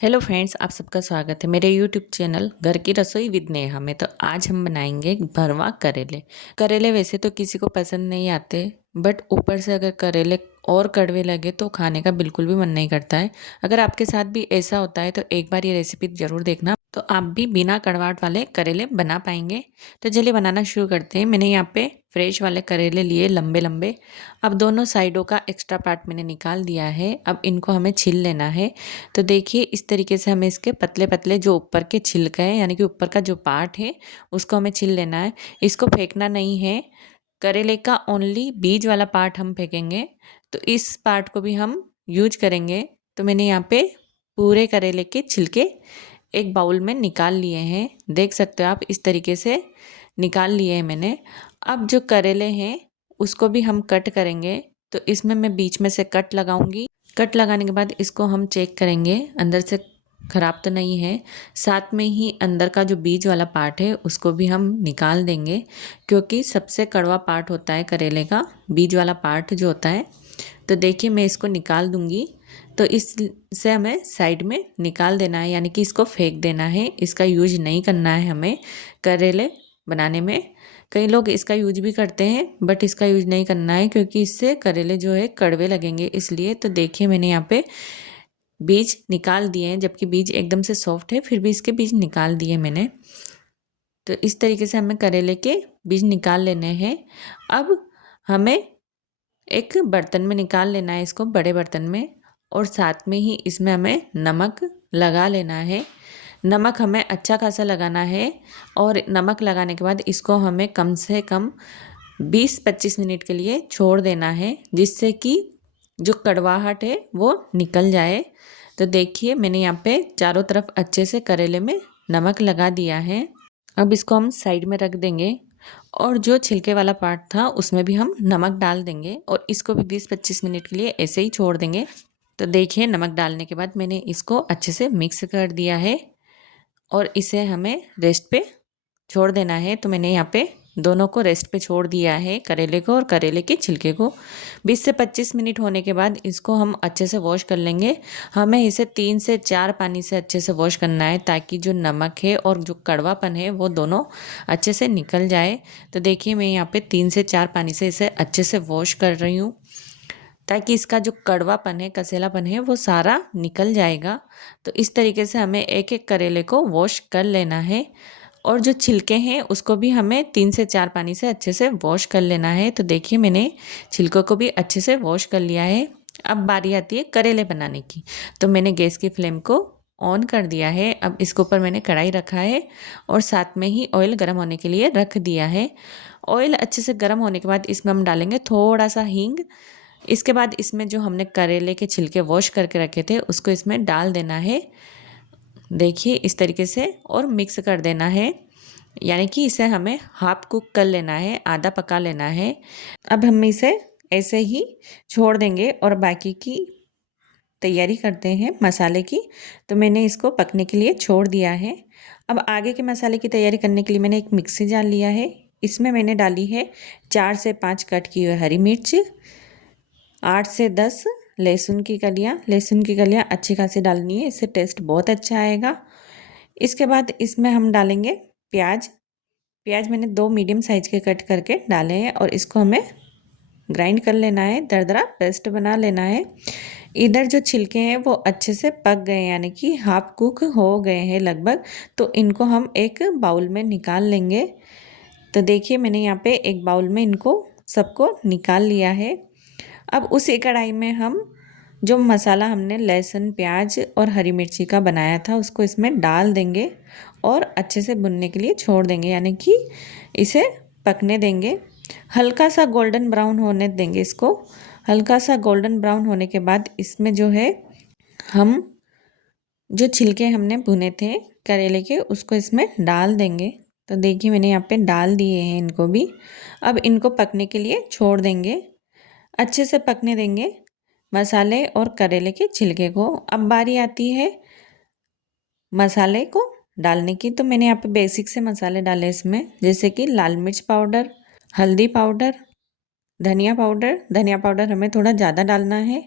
Hello friends, आप सबका स्वागत है मेरे यूट्यूब चैनल घर की रसोई विद नेहा में। तो आज हम बनाएंगे भरवा करेले। करेले वैसे तो किसी को पसंद नहीं आते, बट ऊपर से अगर करेले और कड़वे लगे तो खाने का बिल्कुल भी मन नहीं करता है। अगर आपके साथ भी ऐसा होता है तो एक बार ये रेसिपी ज़रूर देखना, तो आप भी बिना कड़वाहट वाले करेले बना पाएंगे। तो चलिए बनाना शुरू करते हैं। मैंने यहाँ पे फ्रेश वाले करेले लिए लंबे लंबे। अब दोनों साइडों का एक्स्ट्रा पार्ट मैंने निकाल दिया है। अब इनको हमें छील लेना है। तो देखिए इस तरीके से हमें इसके पतले पतले जो ऊपर के छिलके हैं, यानी कि ऊपर का जो पार्ट है, उसको हमें छील लेना है। इसको फेंकना नहीं है। करेले का ओनली बीज वाला पार्ट हम फेंकेंगे, तो इस पार्ट को भी हम यूज करेंगे। तो मैंने यहाँ पे पूरे करेले के छिलके एक बाउल में निकाल लिए हैं। देख सकते हो आप, इस तरीके से निकाल लिए हैं मैंने। अब जो करेले हैं उसको भी हम कट करेंगे। तो इसमें मैं बीच में से कट लगाऊंगी। कट लगाने के बाद इसको हम चेक करेंगे अंदर से ख़राब तो नहीं है। साथ में ही अंदर का जो बीज वाला पार्ट है उसको भी हम निकाल देंगे, क्योंकि सबसे कड़वा पार्ट होता है करेले का बीज वाला पार्ट जो होता है। तो देखिए मैं इसको निकाल दूंगी। तो इससे हमें साइड में निकाल देना है, यानी कि इसको फेंक देना है। इसका यूज नहीं करना है हमें करेले बनाने में। कई लोग इसका यूज भी करते हैं, बट इसका यूज नहीं करना है क्योंकि इससे करेले जो है कड़वे लगेंगे, इसलिए। तो देखिए मैंने यहाँ पे बीज निकाल दिए हैं, जबकि बीज एकदम से सॉफ्ट है, फिर भी इसके बीज निकाल दिए मैंने। तो इस तरीके से हमें करेले के बीज निकाल लेने हैं। अब हमें एक बर्तन में निकाल लेना है इसको, बड़े बर्तन में। और साथ में ही इसमें हमें नमक लगा लेना है। नमक हमें अच्छा खासा लगाना है। और नमक लगाने के बाद इसको हमें कम से कम 20-25 मिनट के लिए छोड़ देना है, जिससे कि जो कड़वाहट है वो निकल जाए। तो देखिए मैंने यहाँ पे चारों तरफ अच्छे से करेले में नमक लगा दिया है। अब इसको हम साइड में रख देंगे। और जो छिलके वाला पार्ट था उसमें भी हम नमक डाल देंगे और इसको भी 20-25 मिनट के लिए ऐसे ही छोड़ देंगे। तो देखिए नमक डालने के बाद मैंने इसको अच्छे से मिक्स कर दिया है और इसे हमें रेस्ट पे छोड़ देना है। तो मैंने यहाँ पे दोनों को रेस्ट पे छोड़ दिया है, करेले को और करेले के छिलके को। 20 से 25 मिनट होने के बाद इसको हम अच्छे से वॉश कर लेंगे। हमें इसे 3 से 4 पानी से अच्छे से वॉश करना है, ताकि जो नमक है और जो कड़वापन है वो दोनों अच्छे से निकल जाए। तो देखिए मैं यहाँ पे 3 से 4 पानी से इसे अच्छे से वॉश कर रही हूँ, ताकि इसका जो कड़वापन है, कसेलापन है, वो सारा निकल जाएगा। तो इस तरीके से हमें एक एक करेले को वॉश कर लेना है। और जो छिलके हैं उसको भी हमें 3 से 4 पानी से अच्छे से वॉश कर लेना है। तो देखिए मैंने छिलकों को भी अच्छे से वॉश कर लिया है। अब बारी आती है करेले बनाने की। तो मैंने गैस की फ्लेम को ऑन कर दिया है। अब इसके ऊपर मैंने कढ़ाई रखा है और साथ में ही ऑयल गर्म होने के लिए रख दिया है। ऑयल अच्छे से गर्म होने के बाद इसमें हम डालेंगे थोड़ा सा हींग। इसके बाद इसमें जो हमने करेले के छिलके वॉश करके रखे थे उसको इसमें डाल देना है। देखिए इस तरीके से, और मिक्स कर देना है, यानी कि इसे हमें हाफ कुक कर लेना है, आधा पका लेना है। अब हम इसे ऐसे ही छोड़ देंगे और बाकी की तैयारी करते हैं मसाले की। तो मैंने इसको पकने के लिए छोड़ दिया है। अब आगे के मसाले की तैयारी करने के लिए मैंने एक मिक्सी जार लिया है। इसमें मैंने डाली है 4 से 5 कट की हुई हरी मिर्च, 8 से 10 लहसुन की कलियाँ। लहसुन की कलियाँ अच्छी खासी डालनी है, इससे टेस्ट बहुत अच्छा आएगा। इसके बाद इसमें हम डालेंगे प्याज। प्याज मैंने 2 मीडियम साइज के कट करके डाले हैं और इसको हमें ग्राइंड कर लेना है, दरदरा पेस्ट बना लेना है। इधर जो छिलके हैं वो अच्छे से पक गए, यानी कि हाफ कुक हो गए हैं लगभग। तो इनको हम एक बाउल में निकाल लेंगे। तो देखिए मैंने यहाँ पे एक बाउल में इनको सबको निकाल लिया है। अब उसी कढ़ाई में हम जो मसाला हमने लहसुन, प्याज और हरी मिर्ची का बनाया था उसको इसमें डाल देंगे और अच्छे से भुनने के लिए छोड़ देंगे, यानी कि इसे पकने देंगे। हल्का सा गोल्डन ब्राउन होने देंगे इसको। हल्का सा गोल्डन ब्राउन होने के बाद इसमें जो है हम जो छिलके हमने भुने थे करेले के उसको इसमें डाल देंगे। तो देखिए मैंने यहाँ पे डाल दिए हैं इनको भी। अब इनको पकने के लिए छोड़ देंगे, अच्छे से पकने देंगे मसाले और करेले के छिलके को। अब बारी आती है मसाले को डालने की। तो मैंने यहाँ पे बेसिक से मसाले डाले इसमें, जैसे कि लाल मिर्च पाउडर, हल्दी पाउडर, धनिया पाउडर। धनिया पाउडर हमें थोड़ा ज़्यादा डालना है।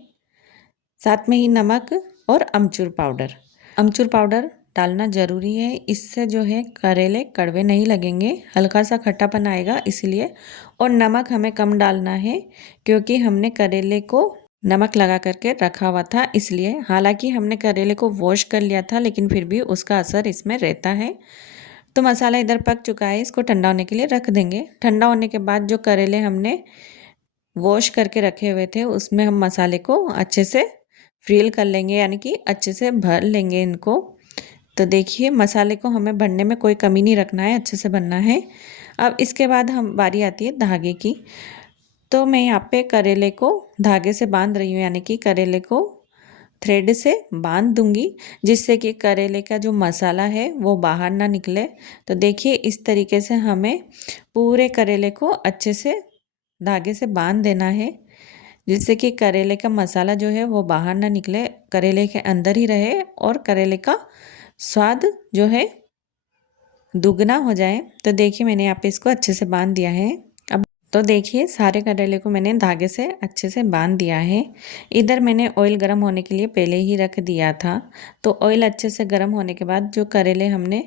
साथ में ही नमक और अमचूर पाउडर। अमचूर पाउडर डालना ज़रूरी है, इससे जो है करेले कड़वे नहीं लगेंगे, हल्का सा खट्टापन आएगा इसलिए। और नमक हमें कम डालना है क्योंकि हमने करेले को नमक लगा करके रखा हुआ था इसलिए। हालांकि हमने करेले को वॉश कर लिया था लेकिन फिर भी उसका असर इसमें रहता है। तो मसाला इधर पक चुका है, इसको ठंडा होने के लिए रख देंगे। ठंडा होने के बाद जो करेले हमने वॉश करके रखे हुए थे उसमें हम मसाले को अच्छे से फिल कर लेंगे, यानी कि अच्छे से भर लेंगे इनको। तो देखिए मसाले को हमें भरने में कोई कमी नहीं रखना है, अच्छे से भरना है। अब इसके बाद हम बारी आती है धागे की। तो मैं यहाँ पे करेले को धागे से बांध रही हूँ, यानी कि करेले को थ्रेड से बांध दूंगी जिससे कि करेले का जो मसाला है वो बाहर ना निकले। तो देखिए इस तरीके से हमें पूरे करेले को अच्छे से धागे से बांध देना है जिससे कि करेले का मसाला जो है वो बाहर ना निकले, करेले के अंदर ही रहे और करेले का स्वाद जो है दुगना हो जाए। तो देखिए मैंने यहाँ पे इसको अच्छे से बांध दिया है। अब तो देखिए सारे करेले को मैंने धागे से अच्छे से बांध दिया है। इधर मैंने ऑयल गर्म होने के लिए पहले ही रख दिया था। तो ऑयल अच्छे से गर्म होने के बाद जो करेले हमने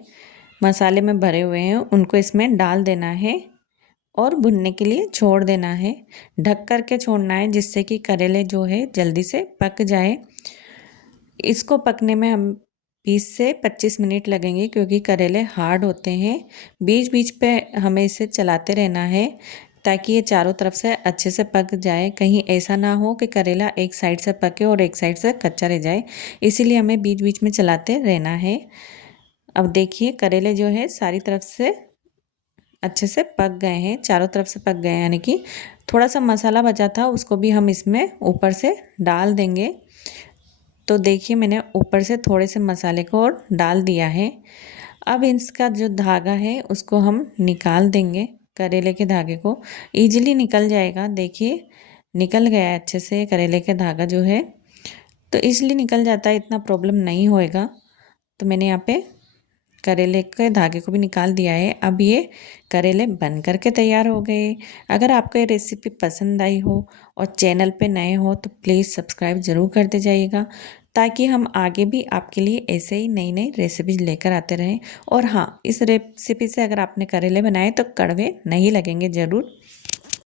मसाले में भरे हुए हैं उनको इसमें डाल देना है और भुनने के लिए छोड़ देना है। ढक कर के छोड़ना है जिससे कि करेले जो है जल्दी से पक जाए। इसको पकने में हम 20 से 25 मिनट लगेंगे क्योंकि करेले हार्ड होते हैं। बीच बीच पे हमें इसे चलाते रहना है ताकि ये चारों तरफ से अच्छे से पक जाए। कहीं ऐसा ना हो कि करेला एक साइड से पके और एक साइड से कच्चा रह जाए, इसीलिए हमें बीच बीच में चलाते रहना है। अब देखिए करेले जो है सारी तरफ से अच्छे से पक गए हैं, चारों तरफ से पक गए हैं, यानी कि थोड़ा सा मसाला बचा था उसको भी हम इसमें ऊपर से डाल देंगे। तो देखिए मैंने ऊपर से थोड़े से मसाले को और डाल दिया है। अब इसका जो धागा है उसको हम निकाल देंगे, करेले के धागे को ईजिली निकल जाएगा। देखिए निकल गया है अच्छे से करेले का धागा जो है, तो ईजिली निकल जाता है, इतना प्रॉब्लम नहीं होएगा। तो मैंने यहाँ पे करेले के धागे को भी निकाल दिया है। अब ये करेले बन कर के तैयार हो गए। अगर आपको ये रेसिपी पसंद आई हो और चैनल पे नए हो तो प्लीज़ सब्सक्राइब ज़रूर करते जाइएगा ताकि हम आगे भी आपके लिए ऐसे ही नई नई रेसिपीज लेकर आते रहें। और हाँ, इस रेसिपी से अगर आपने करेले बनाए तो कड़वे नहीं लगेंगे ज़रूर।